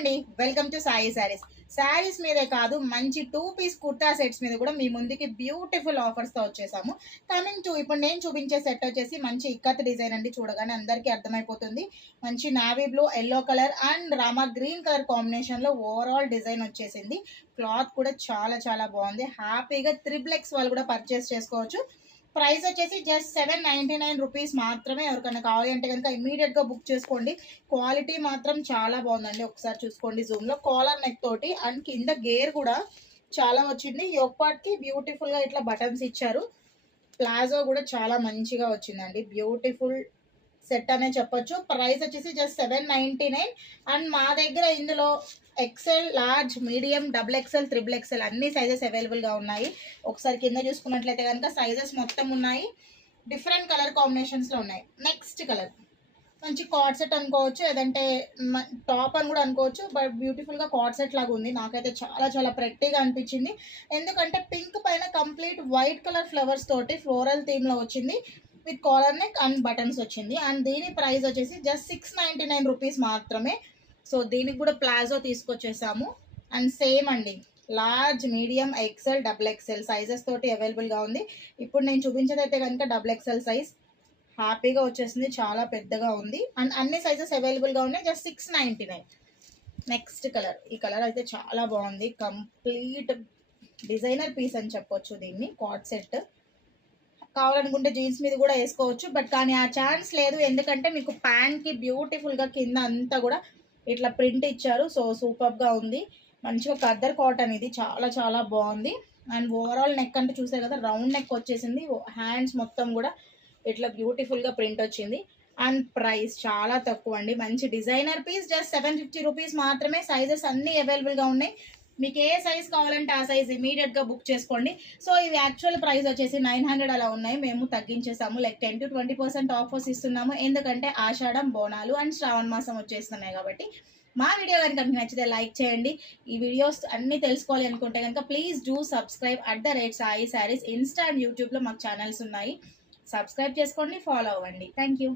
అండి, welcome to Sai saris. Saris మీదే కాదు, మంచి 2 పీస్ కుర్తా సెట్స్ మీద కూడా మీ ముందుకి బ్యూటిఫుల్ ఆఫర్స్ తో వచ్చేసాము. కమింగ్ టు ఇప్పుడు నేను చూపించే సెట్ వచ్చేసి మంచి ఇక్కత్ డిజైన్ అండి. చూడగానే అందరికీ అర్థమైపోతుంది. మంచి navy blue, yellow colour and Rama green colour combination లో ఓవరాల్ డిజైన్ వచ్చేసింది. క్లాత్ కూడా చాలా చాలా బాగుంది. హ్యాపీగా త్రిబ్లెక్స్ వాళ్ళు కూడా పర్చేస్ చేసుకోవచ్చు. ప్రైస్ వచ్చేసి జస్ట్ 799 రూపీస్ మాత్రమే. ఎవరికైనా కావాలి అంటే కనుక ఇమీడియట్గా బుక్ చేసుకోండి. క్వాలిటీ మాత్రం చాలా బాగుందండి. ఒకసారి చూసుకోండి జూమ్లో. కాలర్ నెక్ తోటి అండ్ కింద గేర్ కూడా చాలా వచ్చింది. యోక్ పార్ట్కి బ్యూటిఫుల్గా ఇట్లా బటన్స్ ఇచ్చారు. ప్లాజో కూడా చాలా మంచిగా వచ్చిందండి. బ్యూటిఫుల్ సెట్ అనే చెప్పొచ్చు. ప్రైస్ వచ్చేసి జస్ట్ 799. అండ్ మా దగ్గర ఇందులో XL, large, medium, double XL, triple XL అన్ని సైజెస్ అవైలబుల్గా ఉన్నాయి. ఒకసారి కింద చూసుకున్నట్లయితే కనుక సైజెస్ మొత్తం ఉన్నాయి. డిఫరెంట్ కలర్ కాంబినేషన్స్లో ఉన్నాయి. నెక్స్ట్ కలర్ మంచి కార్డ్ సెట్ అనుకోవచ్చు, ఏదంటే టాప్ అని కూడా అనుకోవచ్చు. బట్ బ్యూటిఫుల్గా కార్డ్ సెట్ లాగా ఉంది. నాకైతే చాలా చాలా ప్రెట్టీగా అనిపించింది. ఎందుకంటే పింక్ పైన కంప్లీట్ వైట్ కలర్ ఫ్లవర్స్ తోటి ఫ్లోరల్ థీమ్లో వచ్చింది. With collar neck and buttons వచ్చింది. అండ్ దీని ప్రైస్ వచ్చేసి జస్ట్ 699 రూపీస్ మాత్రమే. సో దీనికి కూడా ప్లాజో తీసుకొచ్చేసాము. అండ్ సేమ్ అండి, large, medium, XL, double XL sizes తోటి అవైలబుల్గా ఉంది. ఇప్పుడు నేను చూపించేదైతే కనుక డబుల్ ఎక్సెల్ సైజ్ హ్యాపీగా వచ్చేసింది. చాలా పెద్దగా ఉంది. అండ్ అన్ని సైజెస్ అవైలబుల్గా ఉన్నాయి. జస్ట్ 699. నెక్స్ట్ కలర్, ఈ కలర్ అయితే చాలా బాగుంది. కంప్లీట్ డిజైనర్ పీస్ అని చెప్పొచ్చు దీన్ని. కార్డ్ సెట్ కావాలనుకుంటే జీన్స్ మీద కూడా వేసుకోవచ్చు. బట్ కానీ ఆ ఛాన్స్ లేదు. ఎందుకంటే మీకు ప్యాంట్కి బ్యూటిఫుల్గా కింద అంతా కూడా ఇట్లా ప్రింట్ ఇచ్చారు. సో సూపర్గా ఉంది. మంచిగా ఖద్దర్ కాటన్ ఇది. చాలా చాలా బాగుంది. అండ్ ఓవరాల్ నెక్ అంటే చూసారు కదా, రౌండ్ నెక్ వచ్చేసింది. హ్యాండ్స్ మొత్తం కూడా ఇట్లా బ్యూటిఫుల్గా ప్రింట్ వచ్చింది. అండ్ ప్రైస్ చాలా తక్కువ అండి. మంచి డిజైనర్ పీస్. జస్ట్ 750 రూపీస్ మాత్రమే. సైజెస్ అన్నీ అవైలబుల్గా ఉన్నాయి. మీకు ఏ సైజ్ కావాలంటే ఆ సైజ్ ఇమీడియట్గా బుక్ చేసుకోండి. సో ఇవి యాక్చువల్ ప్రైస్ వచ్చేసి 900 అలా ఉన్నాయి. మేము తగ్గించేసాము. లైక్ 10 to 20% ఆఫర్స్ ఇస్తున్నాము. ఎందుకంటే ఆషాఢం, బోనాలు అండ్ శ్రావణ మాసం వచ్చేస్తున్నాయి కాబట్టి. మా వీడియో కనుక మీకు నచ్చితే లైక్ చేయండి. ఈ వీడియోస్ అన్నీ తెలుసుకోవాలి అనుకుంటే కనుక please do subscribe @Sai saris. Insta and యూట్యూబ్లో మాకు ఛానల్స్ ఉన్నాయి. సబ్స్క్రైబ్ చేసుకోండి, ఫాలో అవ్వండి. Thank you.